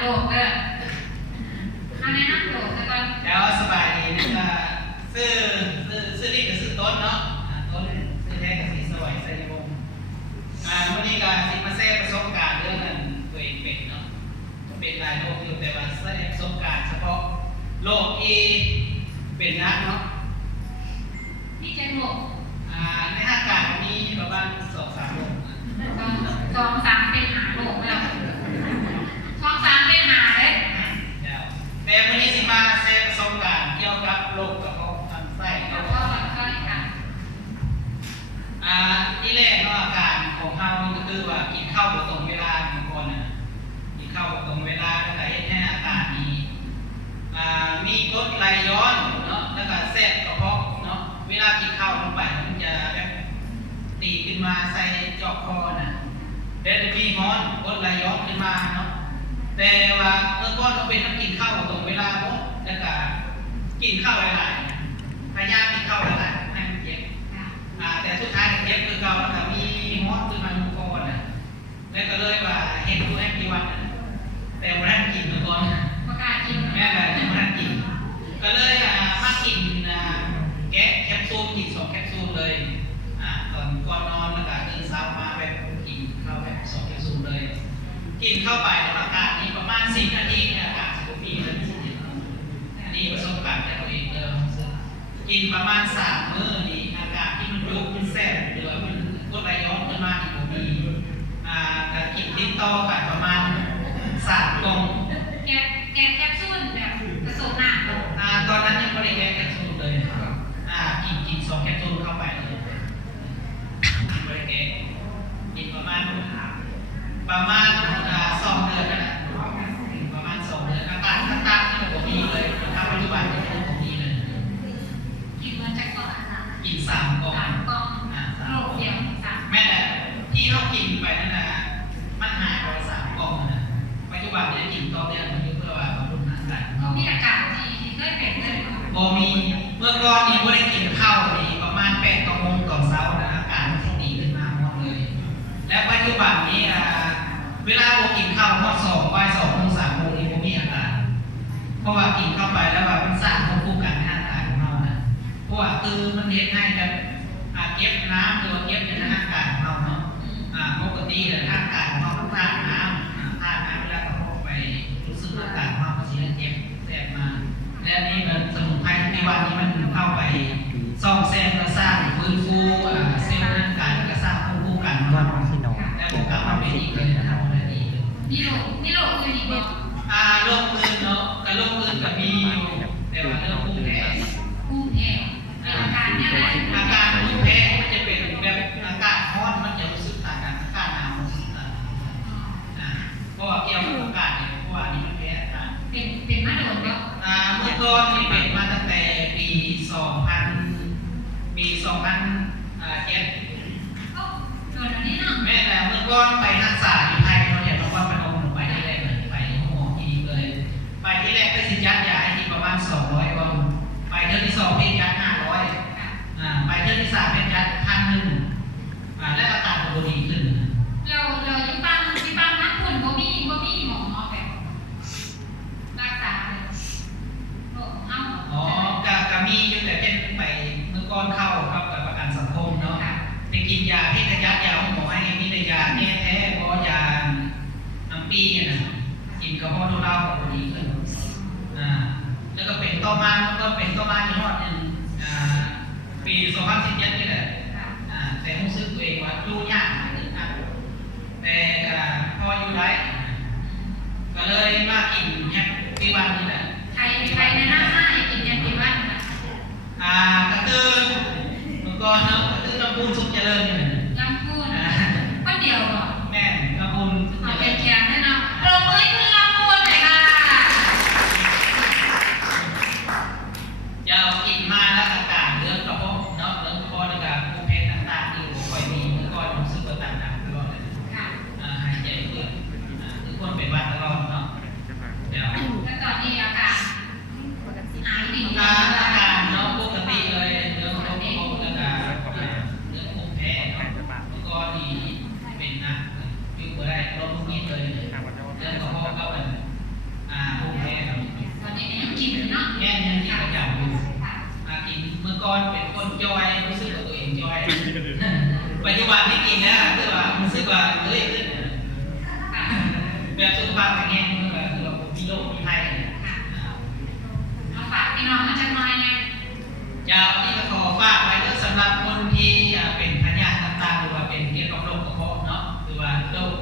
โลกเด้อมาแนะนำโลกแต่ก่อนแล้วสบายดีนี่ก็ซื้อนี่ก็ซื้อต้นเนาะต้นซื้อแท้กับสีสวยใส่ในวงวันนี้ก็สิมาแชร์ประสบการณ์เรื่องนั้นตัวเองเป็นเนาะเป็นหลายโรคอยู่แต่ว่าแชร์ประสบการณ์เฉพาะโรคที่เป็นนักเนาะนี่ใจโลกในอากาศมีประมาณ2-3 โรค2-3เป็นหาโลกแล้ว2-3เป็นหาเลยแต่วันนี้สิมาแชร์ประสบการณ์เกี่ยวกับโรคกระเพาะลำไส้แล้วก็ค่ะที่แรกเนาะอาการของเราก็คือว่ากินข้าวบ่ตรงเวลาบางคนกินข้าวบ่ตรงเวลาแล้วก็เฮ็ดให้อาการมีกรดไหลย้อนเนาะแล้วก็แสบกระเพาะเนาะเวลากินข้าวลงไปมันจะแบบตีขึ้นมาใส่จอกคอแล้วจะมีฮ้อนกรดไหลย้อนขึ้นมาเนาะแต่ว่าเมื่อก่อนเราเป็นต้องกินข้าวบ่ตรงเวลาหมดแล้วก็กินข้าวหลายๆพยายามกินข้าวหลายๆให้มันเจ็บแต่สุดท้ายเจ็บคือเก่าแล้วก็มีฮ้อนขึ้นมาทุกคนแล้วก็เลยว่าเห็นดูแอปกี่วันแต่วันนั้นกินเมื่อก่อนประกาศกินแม่แบบวันนั้นกินก็เลยมากินแกะแคปซูลกิน2 แคปซูลเลยตอนก่อนนอนแล้วก็ตื่นเช้ามาแบบกินข้าวแบบ2 แคปซูลเลยกินเข้าไปในอากาศนี้ประมาณ10 นาทีอากาศ10 ปีเลยนี่ประสบการณ์จากตัวเองกินประมาณ3 มื้อนี้อากาศที่มันยุบมันแสบหรือว่ามันกดไหลย้อนขึ้นมาอีกบ่มีการกินติดต่อกันประมาณ3 กล่องแคปซูลแบบผสมน้ำตอนนั้นยังไม่ได้แคปซูลเลยกิน2 แคปซูลเข้าไปเลยไม่ได้แกะกินประมาณ2 เดือนนะประมาณ2 เดือนอาการต่างๆที่ผมมีเลยถ้าปัจจุบันที่ผมมีเลยกินมาจากก่อนกิน3 กล่องโรคเดียวแม่แต่ที่เรากินไปนั่นมันหายไป3 กล่องปัจจุบันเนี่ยกินต่อเดือนมันอยู่เพื่อว่าบำรุงร่างกายเขามีอาการที่เคยเป็นเลยมีเมื่อก่อนนี่ไม่ได้กินข้าวนี่ประมาณ8 โมงตอนเช้าอาการมันดีขึ้นมาหมดเลยและปัจจุบันนี้เวลาเรากินข้าวหมด2 บ่าย 2 โมง 3 โมงนี่ผมมีอาการเพราะว่ากินเข้าไปแล้วว่ามันสร้างภูมิคุ้มกันในร่างกายของเราเพราะว่ามันเฮ็ดให้แบบเก็บน้ำหรือว่าเก็บในร่างกายของเราเนาะปกติเลยร่างกายของเราต้องธาตุน้ำเวลาเราออกไปรู้สึกร่างกายของเราก็สิเจ็บแสบมาและนี่มันสมุนไพรในวันนี้มันเข้าไปซ่อมแซมกระสร้างฟื้นฟูเซลล์ร่างกายกระสร้างภูมิคุ้มกันของเราและผมกลับมาเป็นอีกเลยนะครับนี่โรคคืออีกแบบโรคอื่นเนาะกับโรคอื่นก็มีแต่ว่าเรื่องภูมิแพ้อาการเนี่ยอะไรอาการภูมิแพ้มันจะเป็นแบบอากาศร้อนมันจะรู้สึกต่างกันอากาศหนาวรู้สึกต่างเพราะว่าเกี่ยวกับอากาศเนี่ยเพราะว่านี่มันแพ้อากาศเป็นมาโดนเนาะเมื่อก่อนนี่เป็นมาตั้งแต่ปีโดนอันนี้เนาะแม่แต่เมื่อก่อนไปรักษาอยู่ไทยเราเนี่ยเราก็ไปเอาไปที่แรกเลยไปหมอที่นี่เลยไปที่แรกไปสิยัดยาให้ที่ประมาณ200 กว่าไปเดือนที่2เป็นยัด500ไปเดือนที่3เป็นยัด1,000และอาการมันดีขึ้นเราที่บ้านนักคนบ่มีหมอแบบรักษาเลยโรคเฮาก็มีอยู่แต่เป็นไปเมื่อก่อนเข้ากับประกันสังคมเนาะไปกินยาที่ยัดยาหมอให้มีแต่ยาแท้เพราะยาน้ำปีกินกระเพาะเราก็ดีขึ้นแล้วก็เป็นต่อมาแล้วก็เป็นต่อมาอีกรอบนึงปี2017นี่แหละแต่รู้สึกตัวเองว่าอยู่ยากแต่พออยู่ได้ก็เลยมากินแฮปปี้วันนี่แหละใครแนะนำให้กินแฮปปี้วันก็คือเมื่อก่อนเนาะก็คือลำพูนสุขเจริญนี่แหละลำพูนคนเดียวหรอแม่ลำพูนเป็นแขกแนะนำเราเฮ้ยคุณลำพูนเลยค่ะยาวกินมาแล้วอาการเรื่องกระเพาะเนาะเรื่องกระเพาะแล้วก็ภูมิแพ้ต่างๆที่ค่อยมีเมื่อก่อนรู้สึกว่าต่างๆตลอดเลยหายใจเพื่อทุกคนเป็นวันตลอดเนาะแล้วตอนนี้อาการหายดีอาการเนาะปกติเลยเรื่องกระเพาะแล้วก็เรื่องภูมิแพ้เนาะเมื่อก่อนนี่เป็นนะอยู่บ่ได้ลดนิดเลยเรื่องกระเพาะก็เป็น แบบสุขภาพแข็งแรงมันก็คือเรามีโรคมีภัยเนี่ย ค่ะเอาฝากพี่น้องมาจักหน่อยนะ ยาวนี้ก็ขอฝากไว้เรื่องสำหรับคนที่เป็นพยาธิต่างๆหรือว่าเป็นเกี่ยวกับโรคกระเพาะเนาะหรือว่าโรค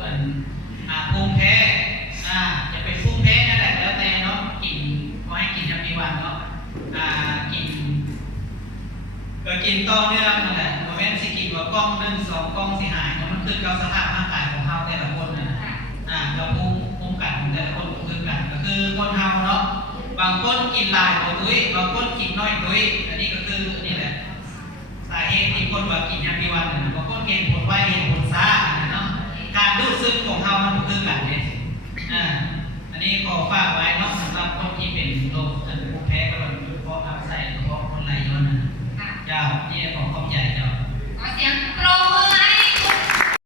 ภูมิแพ้จะเป็นภูมิแพ้นั่นแหละแล้วแต่เนาะกินขอให้กินยาปีวันเนาะกินก็กินต่อเนื่องนั่นแหละโมเมนต์สิกินว่ากล้อง1 2กล้องสิหายเนาะมันขึ้นกับสภาพร่างกายของเราแต่ละคนนะเราภูมิกันแต่ละคนก็คือกันก็คือคนเราเนาะบางคนกินหลายกว่าตุ้ยบางคนกินน้อยตุ้ยอันนี้ก็คือนี่แหละสาเหตุที่คนว่ากินยาปีวันบางคนเห็นผลไวเห็นผลช้าเนาะการดูดซึมของเรามันคือกันเนี่ยอันนี้ขอฝากไว้เนาะสำหรับคนที่เป็นโรคภูมิแพ้ก็แบบโดยเฉพาะลำไส้กระเพาะคนไหลย้อนนะเจ้านี่ขอขอบใจ